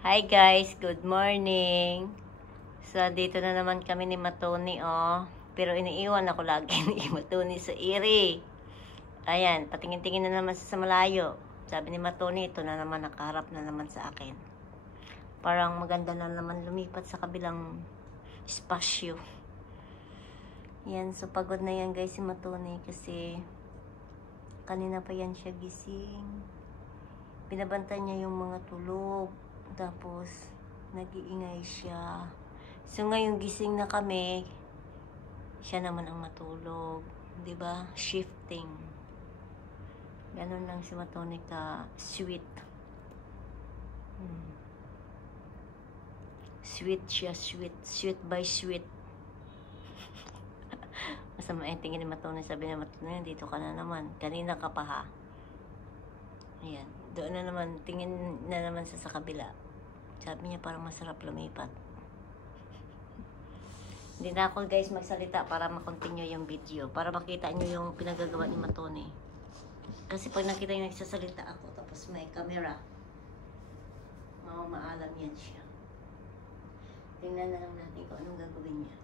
Hi guys, good morning. So, dito na naman kami ni Matoni, oh. Pero iniiwan ako lagi ni Matoni sa iri. Ayan, patingin-tingin na naman sa malayo. Sabi ni Matoni, ito na naman, nakaharap na naman sa akin. Parang maganda na naman lumipat sa kabilang espasyo. Yan, so pagod na yan guys si Matoni kasi kanina pa yan siya gising. Binabantay niya yung mga tulog. Tapos, nag-iingay siya. So, ngayon gising na kami, siya naman ang matulog. Diba? Shifting. Ganun lang si Matoni ka sweet. Sweet siya, sweet. Sweet by sweet. Masama yung tingin ni Matoni. Sabi ni Matoni, dito ka na naman. Kanina ka pa ha. Ayan. Doon na naman, tingin na naman sa kabila. Sabi niya parang masarap lumipat. Hindi na ako guys magsalita para makontinue yung video. Para makita nyo yung pinagagawa ni Matoni. Kasi pag nakita nyo nagsasalita ako tapos may camera, maalam yan siya. Tingnan na lang natin kung anong gagawin niya.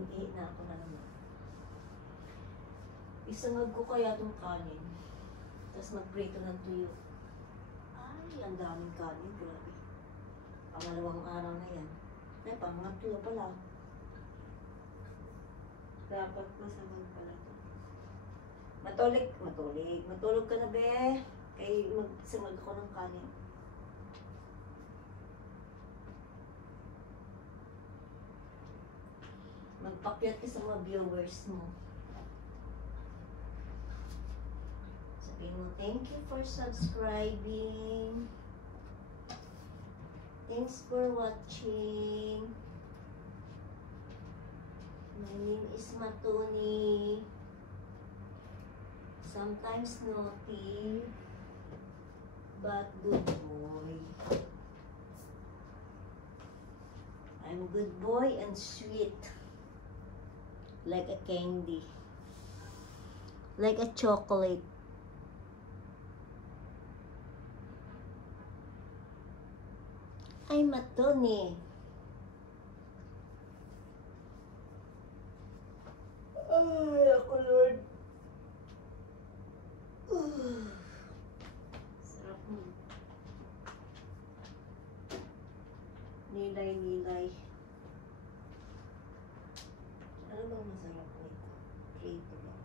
Hindi na ako na naman. Isangag ko kaya itong kanin. Tapos magprito ng tuyo. Ay, ang daming kanin. Grabe. Pangalawang araw na yan. Ay, pangatlo pala. Dapat masangag pala ito. Matulog ka na be. Kaya magsangag ako ng kanin. Magpakyat ka sa mga viewers mo. Sabihin mo, thank you for subscribing. Thanks for watching. My name is Matoni. Sometimes naughty, but good boy. I'm good boy and sweet. Like a candy. Like a chocolate. I'm Matoni. Ay, ako Lord. Sarap mo. Nilay. Ano bang masarap nito? Prito lang.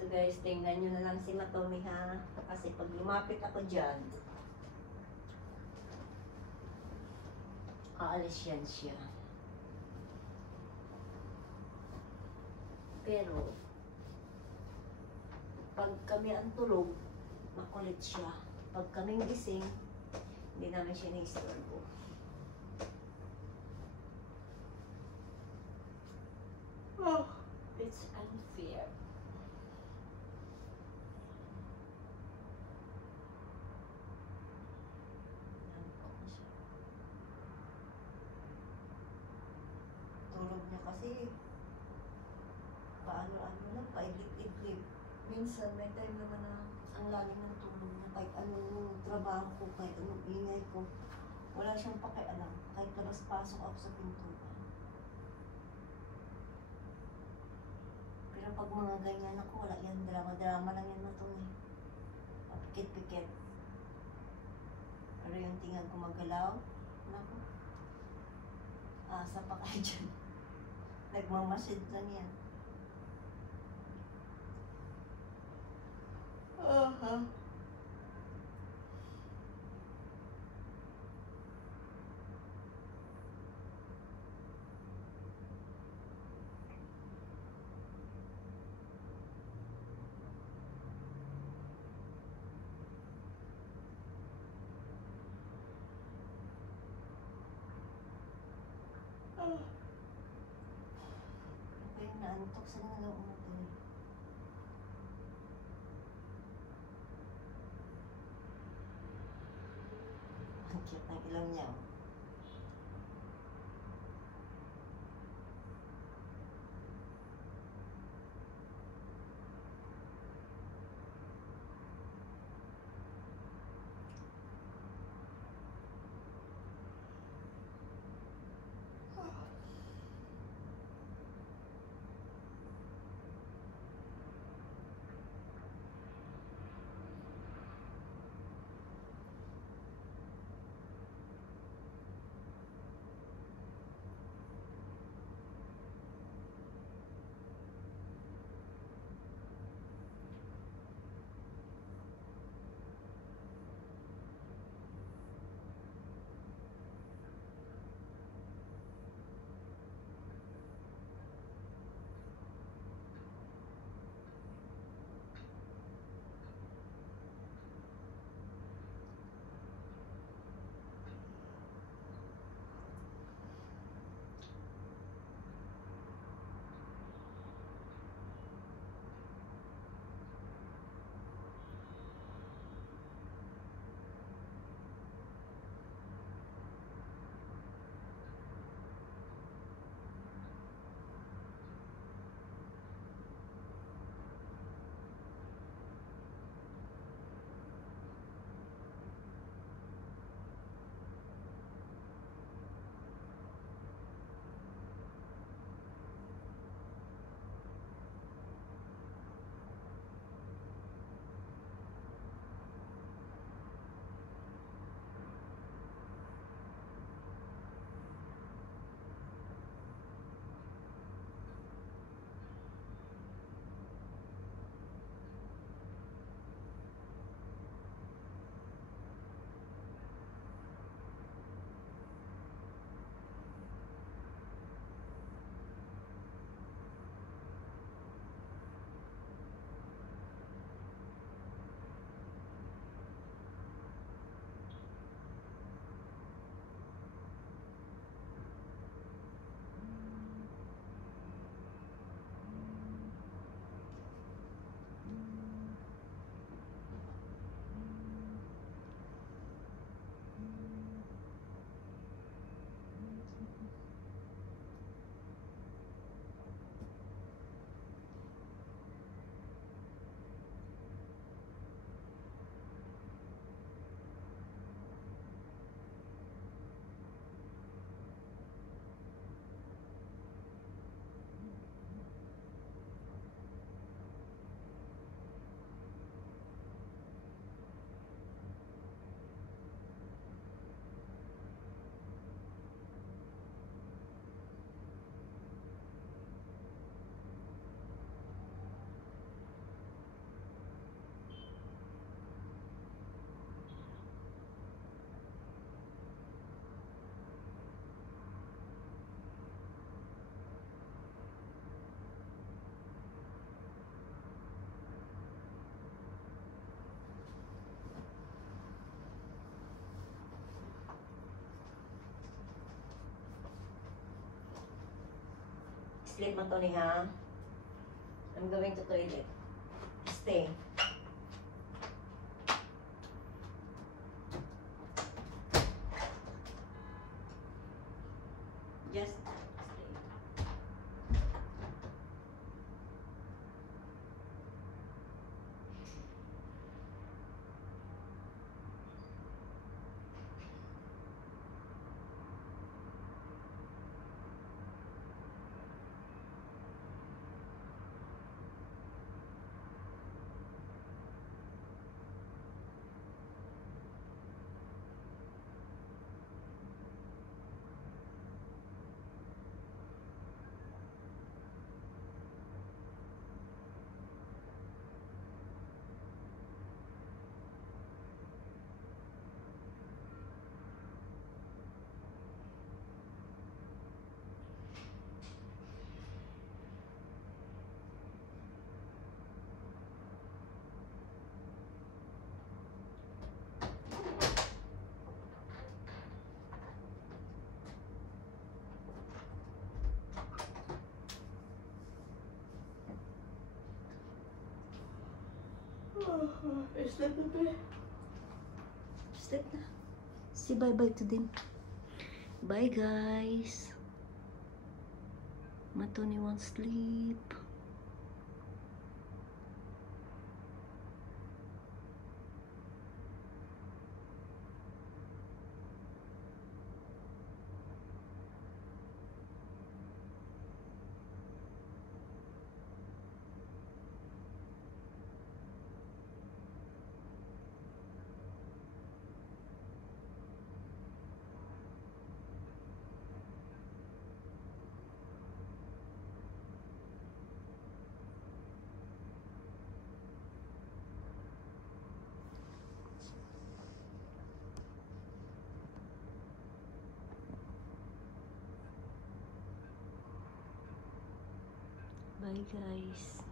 So guys, tingnan nyo na lang si Matoni ha. Kasi pag lumapit ako dyan, aalis yan siya. Pero, pag kami ang tulog, makulit siya. Pag kaming gising, hindi namin siya na-istorbo. Oh, it's unfair. Tulog niya kasi paano lang, paidlip-idlip. Minsan may time naman na ang lalim ng tulog niya. Kahit anong trabaho ko, kahit anong ingay ko, wala siyang pakialam. Kahit labas-pasok ako sa pintuan. Pero pag mga ganyan ako, wala yan. Drama-drama lang yan Matoni. Pikit-pikit. Pero yung tingad ko magalaw, naku, asa pa kayo dyan. Nagmamasid lang yan. Okay, naantok sa nga lang umutoy. Ang cute ng ilong niya. Oh. Sleep mo, Tony, ha? I'm going to toilet. Stay. Just stay. Sleep na pre. Sleep na. Say bye-bye to them. Bye, guys. Matoni wants sleep. Bye, guys.